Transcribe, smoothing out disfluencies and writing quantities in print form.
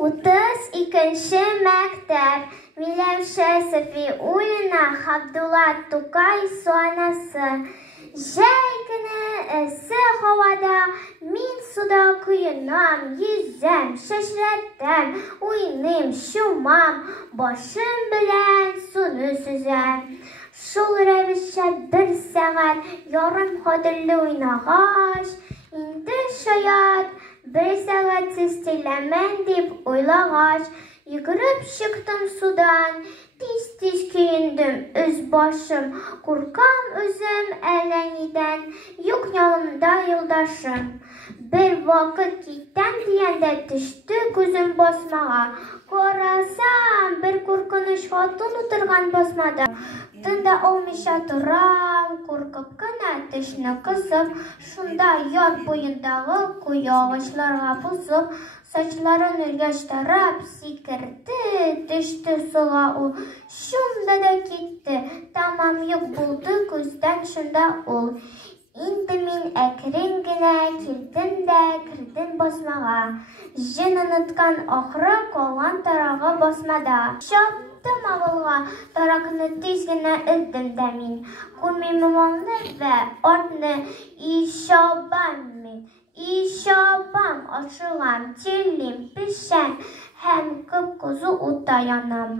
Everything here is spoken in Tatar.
32-нче мәктәп. Миләүшә Сафиуллина, Габдулла Тукай суанасы. Жәй көне эссе һавада мин суда коенам, йөзәм, шәшрәтәм, уйныйм, чумам, башым белән суны сөзәм. Шул рәвешчә бер сәгать ярым кадерле уйнагач, инде шаят бер сәгатьсез киләмен дип уйлагач, йөгереп чыктым судан, тиз-тиз көендем үз башым, куркам үзем әллә нидән, юк янымда юлдашым. Бер вакыт китәм дигәндә төште күзем басмага, карасам бер куркыныч хатын утырган басмада. Тында алмыйча торам, куркып кына тешне кысып, шунда яр буендагы куе агачларга посып, сачларын үргәч тарап, сикерде, төште суга ул, шунда да китте, тамам юк булды күздән шунда ул. Инде мин әкрен генә килдем дә кердем басмага, җен оныткан ахры калган тарагы басмада. Чаптым авылга, таракны тиз генә өздем дә мин, күмималны вә атны ишабам, ашыгам, тирлим, пешәм һәм кып-кызу утта янам.